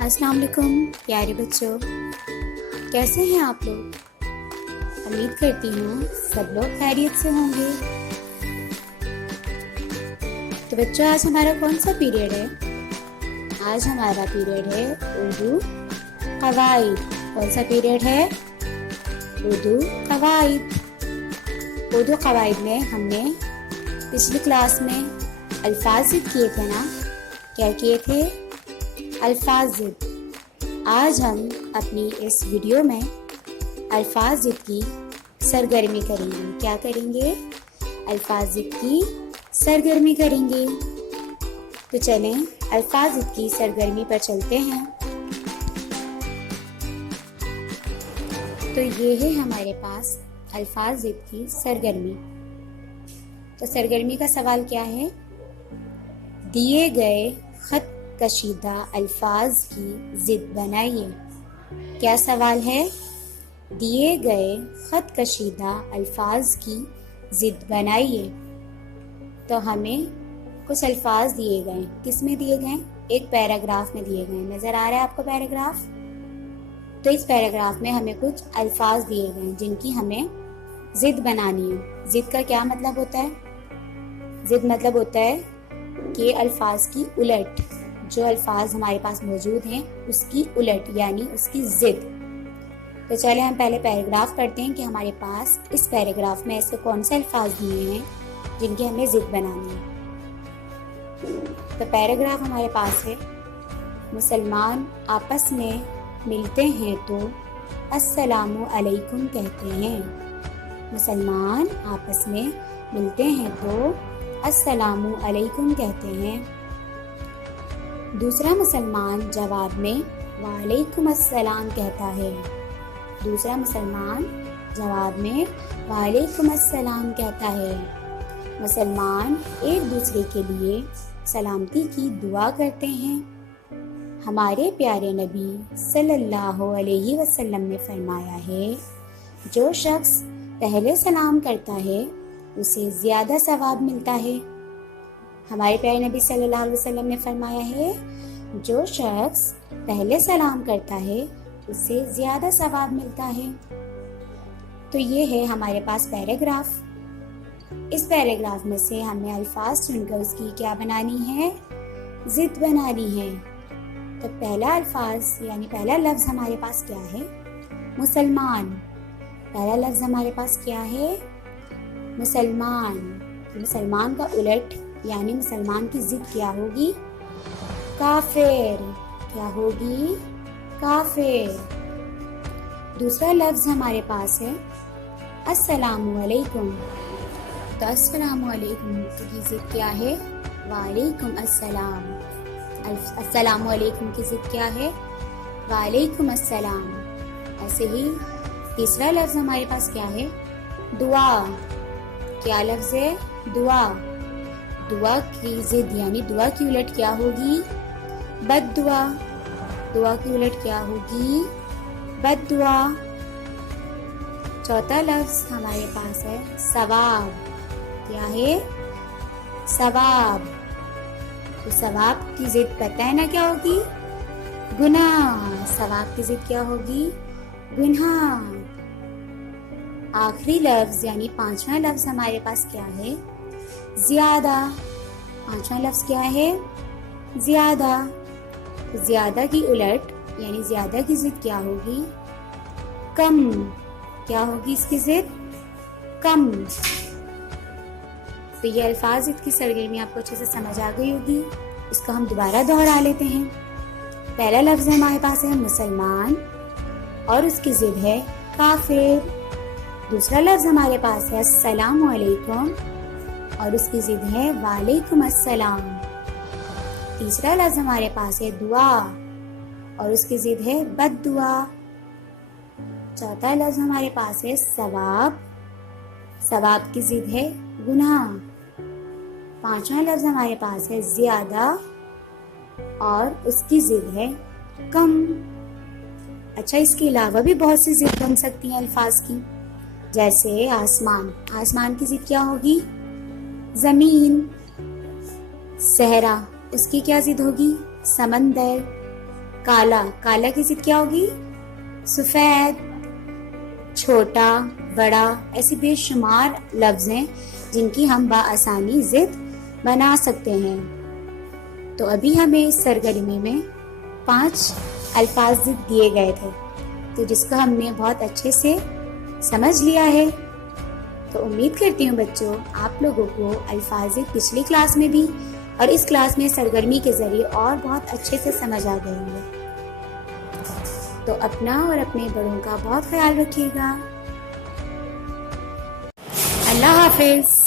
السلام علیکم پیارے بچوں، کیسے ہیں آپ لوگ؟ امید کرتی ہوں سب لوگ خیریت سے ہوں گے۔ تو بچوں، آج ہمارا کون سا پیریڈ ہے؟ آج ہمارا پیریڈ ہے اردو قواعد۔ کون سا پیریڈ ہے؟ اردو قواعد۔ اردو قواعد میں ہم نے پچھلی کلاس میں الفاظ ضد کیے تھے نا؟ کیا کیے تھے؟ الفاظ ضد۔ آج ہم اپنی اس ویڈیو میں الفاظ ضد کی سرگرمی کریں گے۔ کیا کریں گے؟ الفاظ ضد کی سرگرمی کریں گے۔ تو چلیں الفاظ ضد کی سرگرمی پر چلتے ہیں۔ تو یہ ہے ہمارے پاس الفاظ ضد کی سرگرمی۔ تو سرگرمی کا سوال کیا ہے؟ دیے گئے خط کشیدہ الفاظ کی ضد بنائیے۔ کیا سوال ہے؟ دیے گئے خط کشیدہ الفاظ کی ضد بنائیے۔ تو ہمیں کچھ الفاظ دیے گئے۔ کس میں دیے گئے؟ ایک پیراگراف میں دیے گئے۔ نظر آ رہا ہے آپ کو پیراگراف؟ تو اس پیراگراف میں ہمیں کچھ الفاظ دیے گئے جن کی ہمیں ضد بنانی ہے۔ ضد کا کیا مطلب ہوتا ہے؟ ضد مطلب ہوتا ہے کہ الفاظ کی الٹ، جو الفاظ ہمارے پاس موجود ہیں اس کی الٹ یعنی اس کی ضد۔ تو چلے ہم پہلے پیراگراف پڑھتے ہیں کہ ہمارے پاس اس پیراگراف میں ایسے کون سے الفاظ دیے ہیں جن کی ہمیں ضد بنانی ہے۔ تو پیراگراف ہمارے پاس ہے، مسلمان آپس میں ملتے ہیں تو السلام علیکم کہتے ہیں۔ مسلمان آپس میں ملتے ہیں تو السلام علیکم کہتے ہیں۔ دوسرا مسلمان جواب میں وعلیکم السلام کہتا ہے۔ دوسرا مسلمان جواب میں وعلیکم السلام کہتا ہے۔ مسلمان ایک دوسرے کے لیے سلامتی کی دعا کرتے ہیں۔ ہمارے پیارے نبی صلی اللہ علیہ وسلم نے فرمایا ہے، جو شخص پہلے سلام کرتا ہے اسے زیادہ ثواب ملتا ہے۔ ہمارے پیارے نبی صلی اللہ علیہ وسلم نے فرمایا ہے، جو شخص پہلے سلام کرتا ہے اسے زیادہ ثواب ملتا ہے۔ تو یہ ہے ہمارے پاس پیراگراف۔ اس پیراگراف میں سے ہمیں الفاظ چن کر اس کی کیا بنانی ہے؟ ضد بنانی ہے۔ تو پہلا الفاظ یعنی پہلا لفظ ہمارے پاس کیا ہے؟ مسلمان۔ پہلا لفظ ہمارے پاس کیا ہے؟ مسلمان۔ مسلمان کا الٹ یعنی مسلمان کی ضد کیا ہوگی؟ کافر۔ کیا ہوگی؟ کافر۔ دوسرا لفظ ہمارے پاس ہے السلام علیکم۔ تو السلام علیکم کی ضد کیا ہے؟ وعلیکم السلام۔ السلام علیکم کی ضد کیا ہے؟ وعلیکم السلام۔ ایسے ہی تیسرا لفظ ہمارے پاس کیا ہے؟ دعا۔ کیا لفظ ہے؟ دعا۔ دعا کی ضد یعنی دعا کی الٹ کیا ہوگی؟ بد دعا۔ دعا کی الٹ کیا ہوگی؟ بد دعا۔ چوتھا لفظ ہمارے پاس ہے ثواب۔ کیا ہے؟ ثواب۔ تو ثواب کی ضد پتہ ہے نا کیا ہوگی؟ گناہ۔ ثواب کی ضد کیا ہوگی؟ گناہ۔ آخری لفظ یعنی پانچواں لفظ ہمارے پاس کیا ہے؟ زیادہ۔ پانچواں لفظ کیا ہے؟ زیادہ۔ زیادہ کی الٹ یعنی زیادہ کی ضد کیا ہوگی؟ کم۔ کیا ہوگی اس کی ضد؟ کم۔ تو یہ الفاظ ضد کی سرگرمی آپ کو اچھے سے سمجھ آ گئی ہوگی۔ اس کو ہم دوبارہ دوہرا لیتے ہیں۔ پہلا لفظ ہمارے پاس ہے مسلمان اور اس کی ضد ہے کافر۔ دوسرا لفظ ہمارے پاس ہے السلام علیکم اور اس کی ضد ہے وعلیکم السلام۔ تیسرا لفظ ہمارے پاس ہے دعا اور اس کی ضد ہے بد دعا۔ چوتھا لفظ ہمارے پاس ہے ثواب۔ ثواب کی ضد ہے گناہ۔ پانچواں لفظ ہمارے پاس ہے زیادہ اور اس کی ضد ہے کم۔ اچھا، اس کے علاوہ بھی بہت سی ضد بن سکتی ہیں الفاظ کی، جیسے آسمان۔ آسمان کی ضد کیا ہوگی؟ زمین۔ صحرا، اس کی کیا ضد ہوگی؟ سمندر۔ کالا، کالا کی ضد کیا ہوگی؟ سفید. چھوٹا، بڑا، ایسے بے شمار لفظ ہیں جن کی ہم بآسانی ضد بنا سکتے ہیں. تو ابھی ہمیں اس سرگرمی میں 5 الفاظ ضد دیے گئے تھے، تو جس کو ہم نے بہت اچھے سے سمجھ لیا ہے. تو امید کرتی ہوں بچوں آپ لوگوں کو الفاظ ضد پچھلی کلاس میں بھی اور اس کلاس میں سرگرمی کے ذریعے اور بہت اچھے سے سمجھ آ گئے ہوں گے. تو اپنا اور اپنے بڑوں کا بہت خیال رکھیے گا. اللہ حافظ.